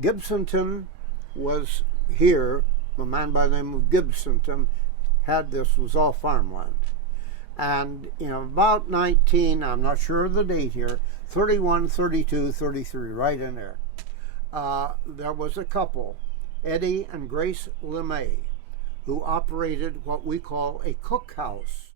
Gibsonton was here. A man by the name of Gibsonton had this, was all farmland. And in about I'm not sure of the date here, 31, 32, 33, right in there, there was a couple, Eddie and Grace LeMay, who operated what we call a cookhouse.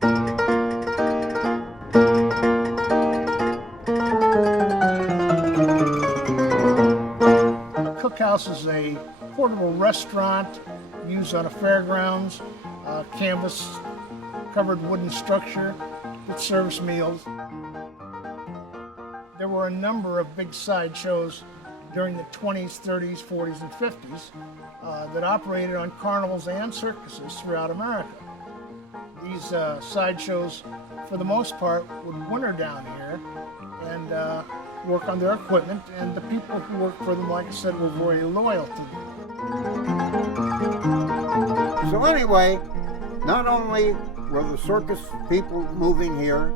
A cookhouse is a portable restaurant used on a fairgrounds, canvas covered wooden structure that serves meals. There were a number of big sideshows during the 20s, 30s, 40s, and 50s that operated on carnivals and circuses throughout America. These sideshows, for the most part, would winter down here and work on their equipment, and the people who worked for them, like I said, were very loyal to them. So anyway, not only were the circus people moving here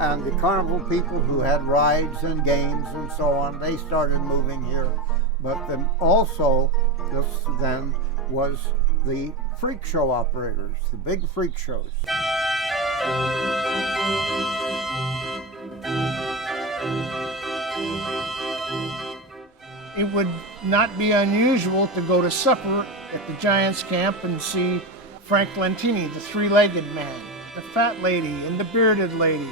and the carnival people who had rides and games and so on, they started moving here, but then also this then was the freak show operators, the big freak shows. It would not be unusual to go to supper at the Giants camp and see Frank Lentini, the three-legged man, the fat lady and the bearded lady,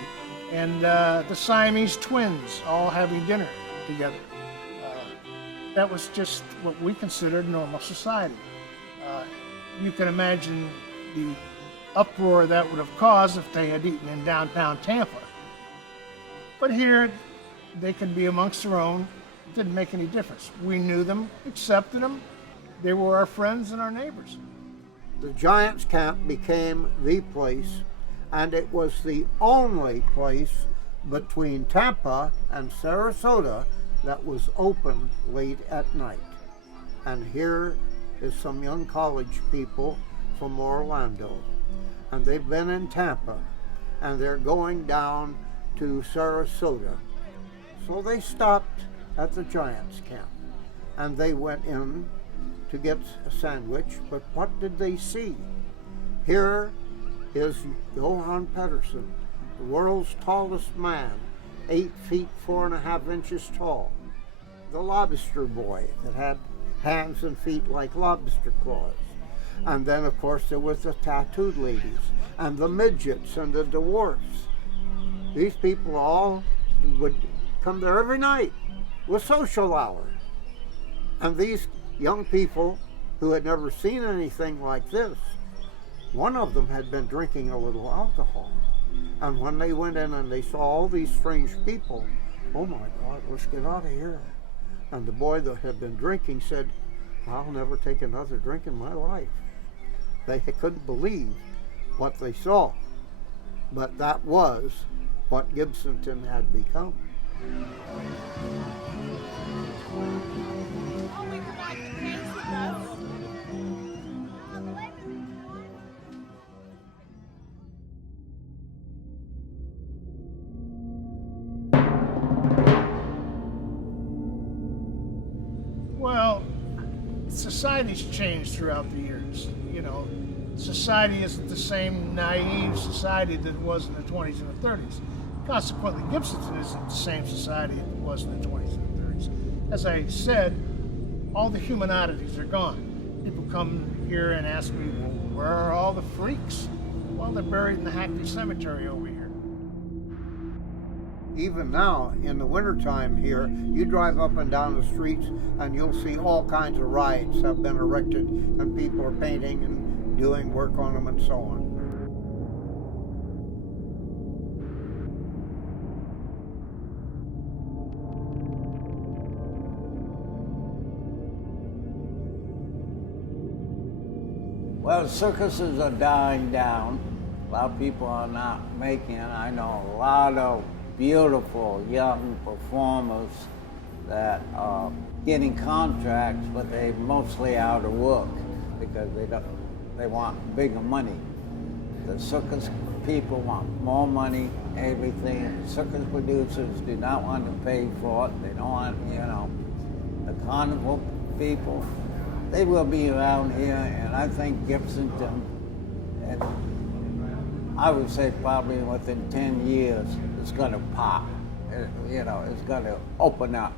and the Siamese twins all having dinner together. That was just what we considered normal society. You can imagine the uproar that would have caused if they had eaten in downtown Tampa. But here, they could be amongst their own. It didn't make any difference. We knew them, accepted them. They were our friends and our neighbors. The Giants camp became the place, and it was the only place between Tampa and Sarasota that was open late at night. And here is some young college people from Orlando, and they've been in Tampa, and they're going down to Sarasota. So they stopped at the Giants camp, and they went in to get a sandwich, but what did they see? Here is Johan Pedersen, the world's tallest man, 8 feet 4.5 inches tall. The lobster boy that had hands and feet like lobster claws. And then of course there was the tattooed ladies and the midgets and the dwarfs. These people all would come there every night with social hour. And these young people who had never seen anything like this, one of them had been drinking a little alcohol. And when they went in and they saw all these strange people, oh my God, let's get out of here. And the boy that had been drinking said, I'll never take another drink in my life. They couldn't believe what they saw. But that was what Gibsonton had become. Well, society's changed throughout the years. You know, society isn't the same naive society that it was in the 20s and the 30s. Consequently, Gibsonton isn't the same society it was in the 20s and the 30s. As I said, all the human oddities are gone. People come here and ask me, well, where are all the freaks? Well, they're buried in the Hackney Cemetery over here. Even now, in the wintertime here, you drive up and down the streets and you'll see all kinds of rides have been erected and people are painting and doing work on them and so on. Well, circuses are dying down. A lot of people are not making it. I know a lot of beautiful young performers that are getting contracts, but they're mostly out of work because they want bigger money. The circus people want more money, everything. Circus producers do not want to pay for it. They don't want, the carnival people, they will be around here, and I think Gibsonton, and I would say probably within 10 years, it's going to pop. It's going to open up.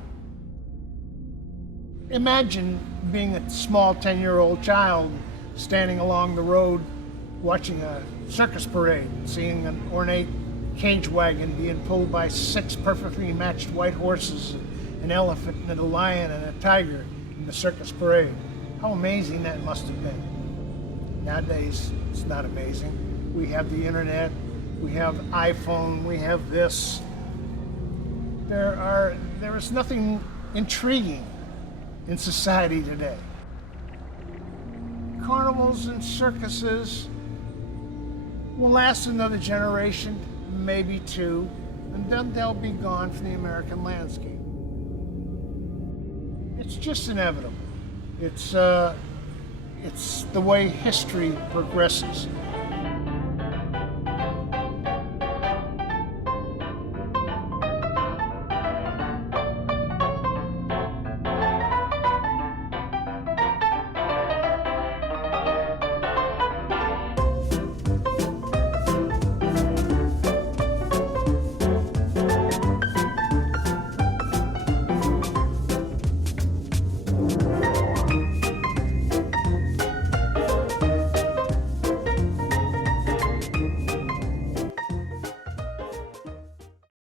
Imagine being a small 10-year-old child standing along the road watching a circus parade, seeing an ornate cage wagon being pulled by 6 perfectly matched white horses, an elephant and a lion and a tiger in the circus parade. How amazing that must have been. Nowadays, it's not amazing. We have the internet, we have iPhone, we have this. There is nothing intriguing in society today. Carnivals and circuses will last another generation, maybe 2, and then they'll be gone from the American landscape. It's just inevitable. It's the way history progresses.